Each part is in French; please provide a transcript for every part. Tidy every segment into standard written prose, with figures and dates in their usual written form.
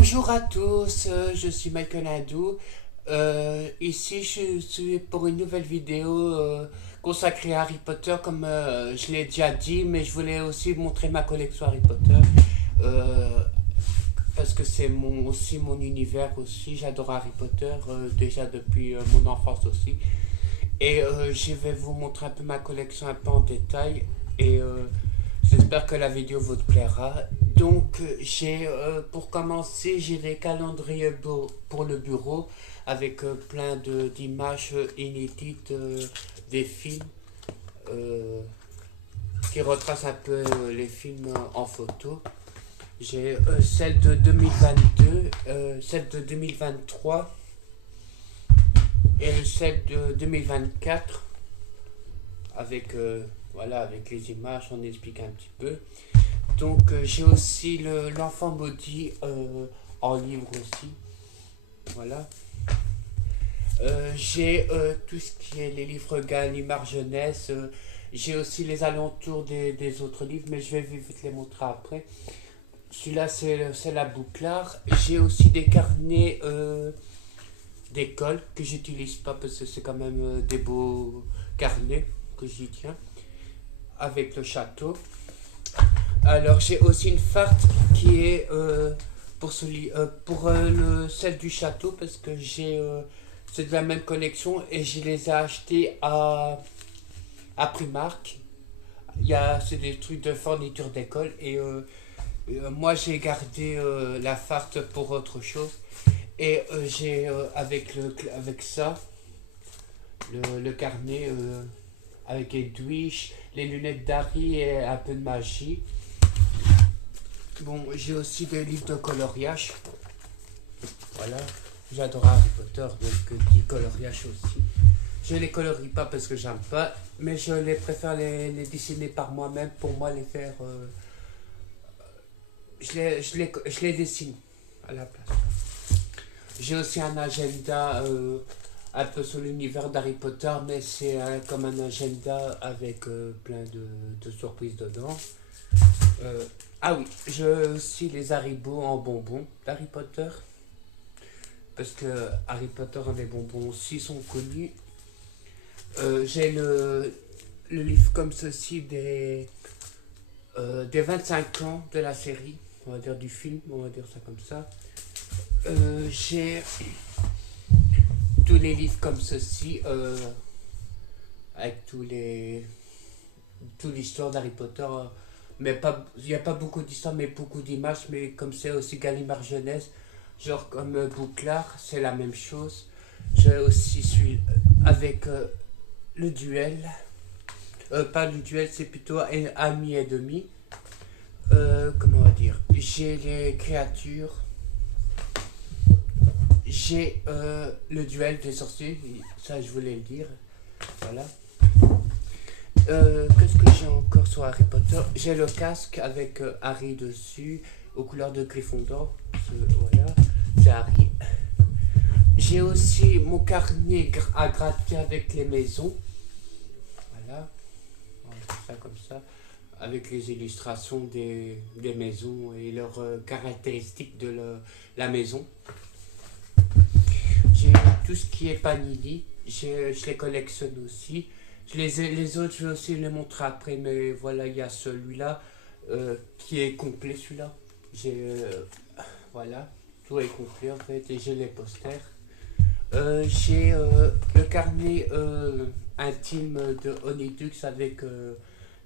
Bonjour à tous, je suis Michael Hindou. Ici, je suis pour une nouvelle vidéo consacrée à Harry Potter, comme je l'ai déjà dit, mais je voulais aussi montrer ma collection Harry Potter. euh, Parce que c'est aussi mon univers aussi. J'adore Harry Potter déjà depuis mon enfance aussi. Et je vais vous montrer un peu ma collection un peu en détail. Et j'espère que la vidéo vous plaira. Donc, pour commencer, j'ai des calendriers pour le bureau avec plein d'images inédites des films euh, qui retracent un peu les films en photo. J'ai celle de 2022, celle de 2023 et celle de 2024 avec, voilà, avec les images, on explique un petit peu. Donc j'ai aussi l'enfant maudit en livre aussi. Voilà. J'ai tout ce qui est les livres Gallimard Jeunesse. J'ai aussi les alentours des autres livres, mais je vais vite les montrer après. Celui-là, c'est la Bouclard. J'ai aussi des carnets d'école que j'utilise pas parce que c'est quand même des beaux carnets que j'y tiens avec le château. Alors j'ai aussi une farte qui est celle du château parce que c'est de la même collection et je les ai achetés à Primark. C'est des trucs de fourniture d'école et moi j'ai gardé la farte pour autre chose et j'ai avec ça le carnet avec Edwige, les lunettes d'Harry et un peu de magie. Bon, j'ai aussi des livres de coloriage. Voilà, j'adore Harry Potter, donc dit coloriage aussi. Je les colorie pas parce que j'aime pas, mais je les préfère les dessiner par moi-même pour moi les faire. Je les dessine à la place. J'ai aussi un agenda un peu sur l'univers d'Harry Potter, mais c'est comme un agenda avec plein de surprises dedans. Ah oui, j'ai aussi les Haribo en bonbons d'Harry Potter. Parce que Harry Potter et les bonbons aussi sont connus. J'ai le livre comme ceci des 25 ans de la série, on va dire du film, on va dire ça comme ça. J'ai tous les livres comme ceci, avec toute l'histoire d'Harry Potter. Mais il n'y a pas beaucoup d'histoires, mais beaucoup d'images. Mais comme c'est aussi Gallimard Jeunesse, genre comme Bouclard, c'est la même chose. J'ai aussi celui avec le duel. Pas le duel, c'est plutôt ami et demi. Comment on va dire? J'ai les créatures. J'ai le duel des sorciers. Ça, je voulais le dire. Voilà. Qu'est-ce que j'ai encore sur Harry Potter? J'ai le casque avec Harry dessus, aux couleurs de Gryffondor. Voilà, c'est Harry. J'ai aussi mon carnet à gratter avec les maisons. Voilà, on va faire ça comme ça. Avec les illustrations des maisons et leurs caractéristiques de la maison. J'ai tout ce qui est Panini. Je les collectionne aussi. Les autres, je vais aussi les montrer après, mais voilà, il y a celui-là qui est complet, celui-là. Voilà, tout est complet en fait, et j'ai les posters. J'ai le carnet intime de Honidux avec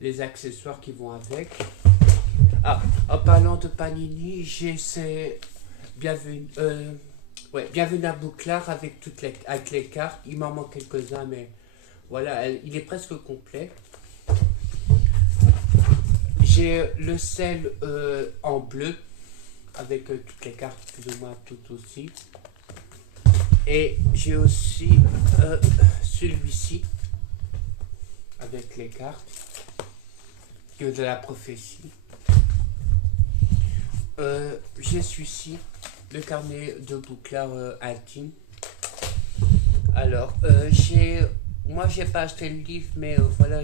les accessoires qui vont avec. Ah, en parlant de Panini, j'ai ces bienvenue, bienvenue à Bouclard avec avec les cartes. Il m'en manque quelques-uns, mais voilà, il est presque complet. J'ai le sel en bleu avec toutes les cartes plus ou moins toutes aussi. Et j'ai aussi celui-ci avec les cartes de la prophétie. J'ai celui-ci, le carnet de Bouclard intime. Alors, moi j'ai pas acheté le livre, mais voilà,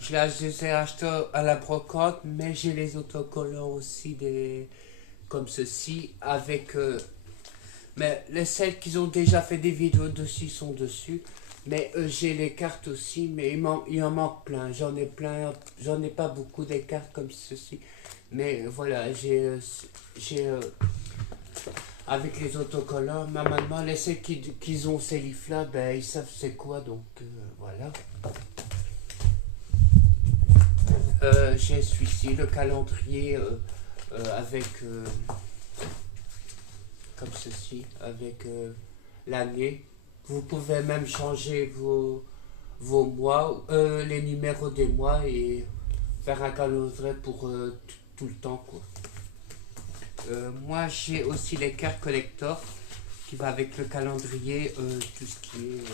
je les ai achetés à la brocante, mais j'ai les autocollants aussi comme ceci, avec... mais celles qui ont déjà fait des vidéos dessus sont dessus. Mais j'ai les cartes aussi, mais il en manque plein. J'en ai plein, j'en ai pas beaucoup des cartes comme ceci. Mais voilà, avec les autocollants, ma maman, les celles qui ont ces livres-là, ben ils savent c'est quoi, donc voilà. J'ai celui-ci, le calendrier avec, comme ceci, avec l'année. Vous pouvez même changer vos mois, les numéros des mois et faire un calendrier pour tout le temps, quoi. Moi, j'ai aussi les cartes collector qui va avec le calendrier, tout ce qui est...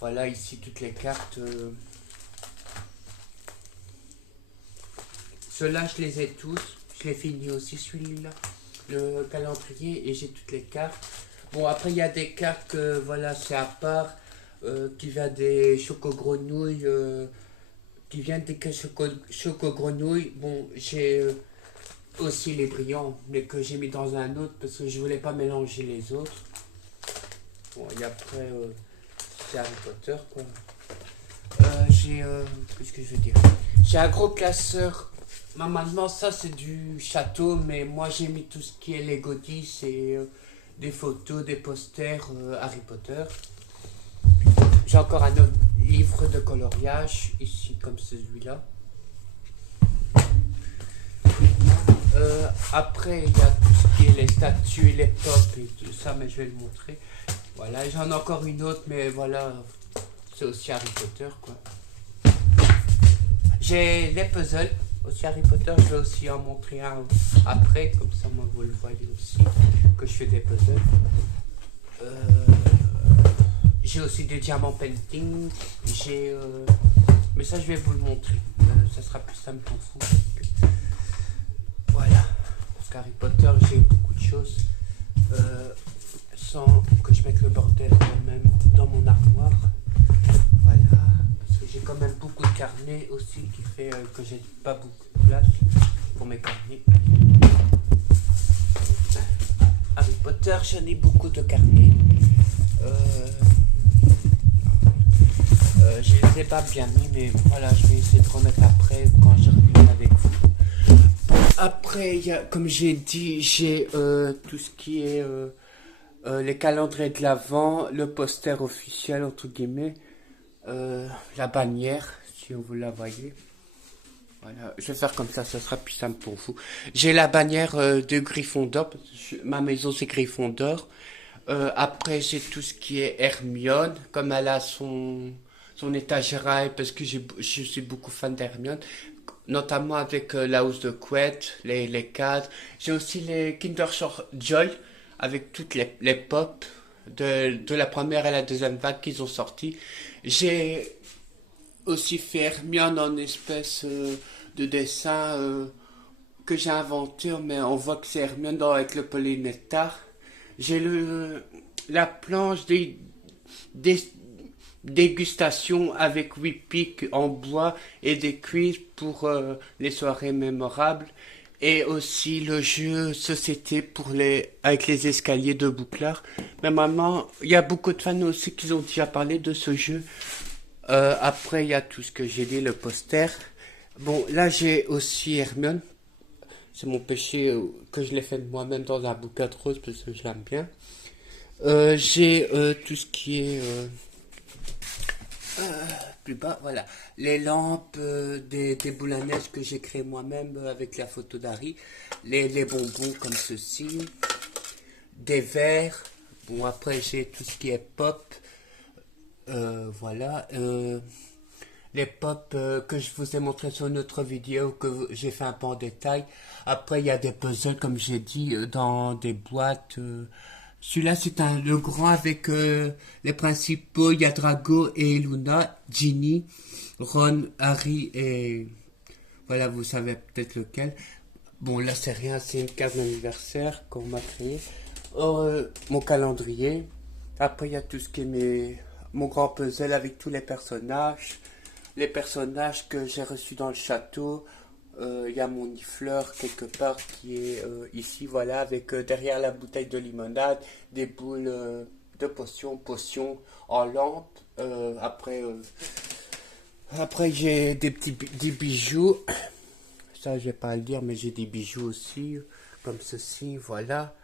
voilà, ici, toutes les cartes. Ceux-là, je les ai tous. Je l'ai fini aussi, celui-là. Le calendrier, et j'ai toutes les cartes. Bon, après, il y a des cartes que, voilà, c'est à part, qui viennent des choco-grenouilles, choco-grenouilles. Bon, j'ai aussi les brillants, mais que j'ai mis dans un autre parce que je voulais pas mélanger les autres. Bon, et après, c'est Harry Potter, quoi. Qu'est-ce que je veux dire? J'ai un gros classeur. Normalement, ça, c'est du château, mais moi, j'ai mis tout ce qui est les godis et des photos, des posters Harry Potter. J'ai encore un autre livre de coloriage, ici, comme celui-là. Après, il y a tout ce qui est les statues, les pop et tout ça, mais je vais le montrer. Voilà, j'en ai encore une autre, mais voilà, c'est aussi Harry Potter, quoi. J'ai les puzzles, aussi Harry Potter, je vais aussi en montrer un après, comme ça, moi, vous le voyez aussi, que je fais des puzzles. J'ai aussi des diamants painting, mais ça, je vais vous le montrer, ça sera plus simple pour vous. Voilà, parce qu'Harry Potter, j'ai beaucoup de choses, sans que je mette le bordel quand même dans mon armoire. Voilà, parce que j'ai quand même beaucoup de carnets aussi, qui fait que j'ai pas beaucoup de place pour mes carnets. Harry Potter, j'en ai beaucoup de carnets. Je les ai pas bien mis, mais voilà, je vais essayer de remettre après quand je reviens avec vous. Après, comme j'ai dit, j'ai tout ce qui est les calendriers de l'Avent, le poster officiel, entre guillemets, la bannière, si vous la voyez. Voilà, je vais faire comme ça sera plus simple pour vous. J'ai la bannière de Gryffondor, parce que ma maison c'est Gryffondor. Après, j'ai tout ce qui est Hermione, comme elle a son étagère, parce que je suis beaucoup fan d'Hermione, notamment avec la housse de couette, les cadres. J'ai aussi les Kinder Joy, avec toutes les pop de la première et la deuxième vague qu'ils ont sorti. J'ai aussi fait Hermione en espèce de dessin que j'ai inventé, mais on voit que c'est Hermione avec le polynectar. J'ai la planche des dégustations avec 8 pics en bois et des cuivres pour les soirées mémorables. Et aussi le jeu société avec les escaliers de Bouclard. Mais maintenant, il y a beaucoup de fans aussi qui ont déjà parlé de ce jeu. Après, il y a tout ce que j'ai dit, le poster. Bon, là, j'ai aussi Hermione. C'est mon péché que je l'ai fait moi-même dans un bouquin de rose parce que je l'aime bien. J'ai tout ce qui est plus bas, voilà. Les lampes, des boules à neige que j'ai créé moi-même avec la photo d'Harry. Les bonbons comme ceci. Des verres. Bon, après, j'ai tout ce qui est pop. Voilà. Les pop que je vous ai montré sur une autre vidéo que j'ai fait un peu en détail. Après, il y a des puzzles, comme j'ai dit, dans des boîtes. Celui-là, c'est le grand avec les principaux. Il y a Drago et Luna, Ginny, Ron, Harry et... Voilà, vous savez peut-être lequel. Bon, là, c'est rien, c'est une carte d'anniversaire qu'on m'a créée. Mon calendrier. Après, il y a tout ce qui est mon grand puzzle avec tous les personnages que j'ai reçus dans le château, Il y a mon nifleur quelque part qui est ici, voilà, avec derrière la bouteille de limonade, des boules de potions en lampe. Après j'ai des bijoux. Ça, je vais pas à le dire, mais j'ai des bijoux aussi, comme ceci, voilà.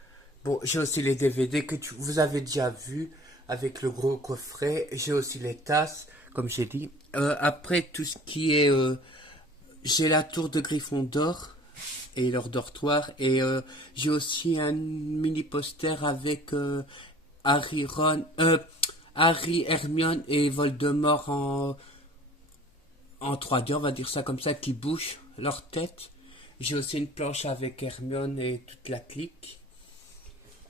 Bon, j'ai aussi les DVD que vous avez déjà vus avec le gros coffret. J'ai aussi les tasses, comme j'ai dit. Après, tout ce qui est... j'ai la tour de Gryffondor et leur dortoir. Et j'ai aussi un mini poster avec Harry, Harry, Hermione et Voldemort en 3D, on va dire ça comme ça, qui bougent leur tête. J'ai aussi une planche avec Hermione et toute la clique.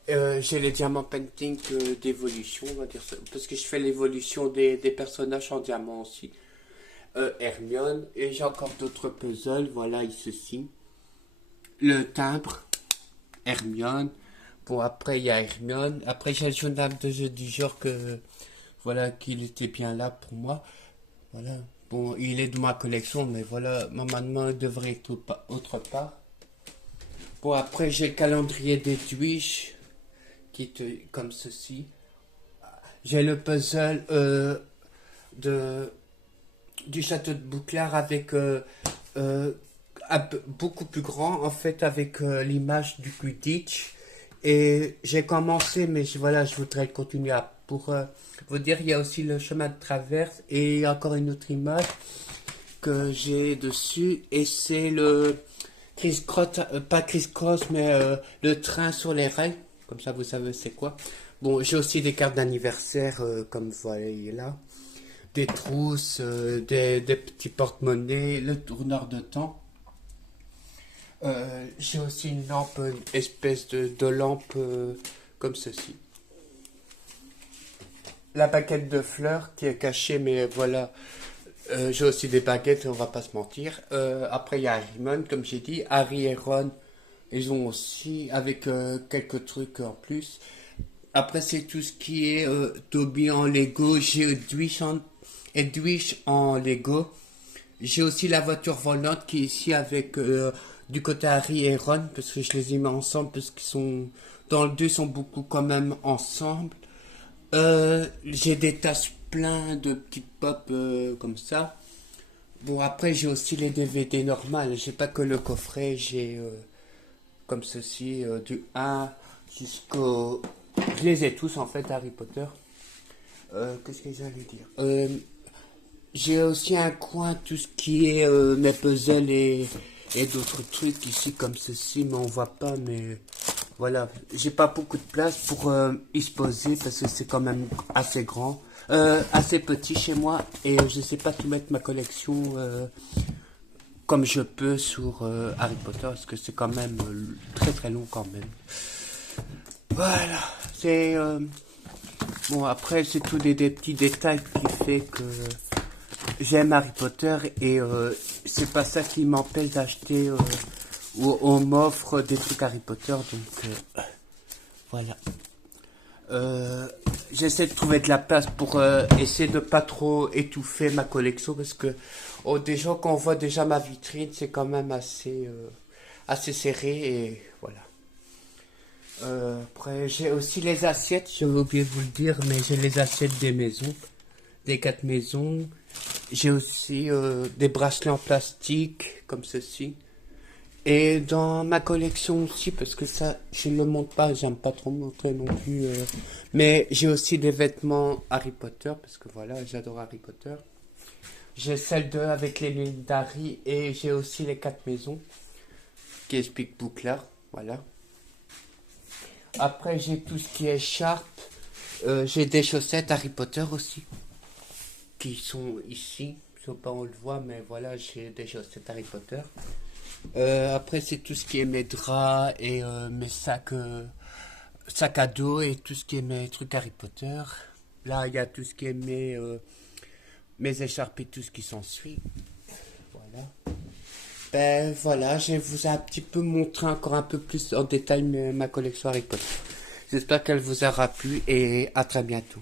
J'ai les diamants painting d'évolution, on va dire ça, parce que je fais l'évolution des personnages en diamant aussi. Hermione, et j'ai encore d'autres puzzles, voilà, ici. Le timbre, Hermione. Bon, après, il y a Hermione. Après, j'ai le journal de jeu du genre que, voilà, qu'il était bien là pour moi. Voilà. Bon, il est de ma collection, mais voilà, normalement, il devrait être autre part. Bon, après, j'ai le calendrier des Twitch, qui est comme ceci. J'ai le puzzle de, du château de Bouclard avec beaucoup plus grand, en fait, avec l'image du Quidditch. Et j'ai commencé, mais voilà, je voudrais le continuer pour vous dire, il y a aussi le chemin de traverse et encore une autre image que j'ai dessus, et c'est le Chris Cross, pas Chris Cross, mais le train sur les rails, comme ça vous savez c'est quoi. Bon, j'ai aussi des cartes d'anniversaire, comme vous voyez là, des trousses, des petits porte-monnaies, le tourneur de temps. J'ai aussi une lampe, une espèce de lampe comme ceci. La baguette de fleurs qui est cachée, mais voilà. J'ai aussi des baguettes, on va pas se mentir. Après, il y a Harry, comme j'ai dit. Harry et Ron, ils ont aussi, avec quelques trucs en plus. Après, c'est tout ce qui est Toby en Lego. J'ai Edwige en Lego. J'ai aussi la voiture volante qui est ici avec du côté Harry et Ron, parce que je les ai mis ensemble, parce qu'ils sont dans le 2, ils sont beaucoup quand même ensemble. J'ai des tasses plein de petites pop comme ça. Bon, après j'ai aussi les DVD normales, j'ai pas que le coffret, j'ai comme ceci du 1 jusqu'au... Je les ai tous en fait, Harry Potter. Qu'est-ce que j'allais dire, j'ai aussi un coin, tout ce qui est mes puzzles et d'autres trucs ici comme ceci, mais on voit pas, mais voilà. J'ai pas beaucoup de place pour y se poser parce que c'est quand même assez grand, assez petit chez moi, et je sais pas tout mettre ma collection comme je peux sur Harry Potter, parce que c'est quand même très très long quand même. Voilà, c'est... bon, après c'est tout des petits détails qui fait que... J'aime Harry Potter, et c'est pas ça qui m'empêche d'acheter ou on m'offre des trucs Harry Potter, donc voilà. J'essaie de trouver de la place pour essayer de pas trop étouffer ma collection, parce que déjà quand on voit déjà ma vitrine, c'est quand même assez serré, et voilà. Après j'ai aussi les assiettes, j'avais oublié de vous le dire, mais j'ai les assiettes des maisons, des 4 maisons. J'ai aussi des bracelets en plastique, comme ceci. Et dans ma collection aussi, parce que ça, je ne le montre pas, j'aime pas trop montrer non plus. Mais j'ai aussi des vêtements Harry Potter, parce que voilà, j'adore Harry Potter. J'ai celle de avec les lunettes d'Harry, et j'ai aussi les 4 maisons, qui expliquent Bouclard, voilà. Après, j'ai tout ce qui est écharpe. J'ai des chaussettes Harry Potter aussi, qui sont ici. Je sais pas, on le voit, mais voilà, j'ai des chaussettes Harry Potter. Après, c'est tout ce qui est mes draps et mes sacs à dos, et tout ce qui est mes trucs Harry Potter. Là, il y a tout ce qui est mes écharpes et tout ce qui s'ensuit. Voilà. Ben voilà, je vous ai un petit peu montré encore un peu plus en détail ma collection Harry Potter. J'espère qu'elle vous aura plu, et à très bientôt.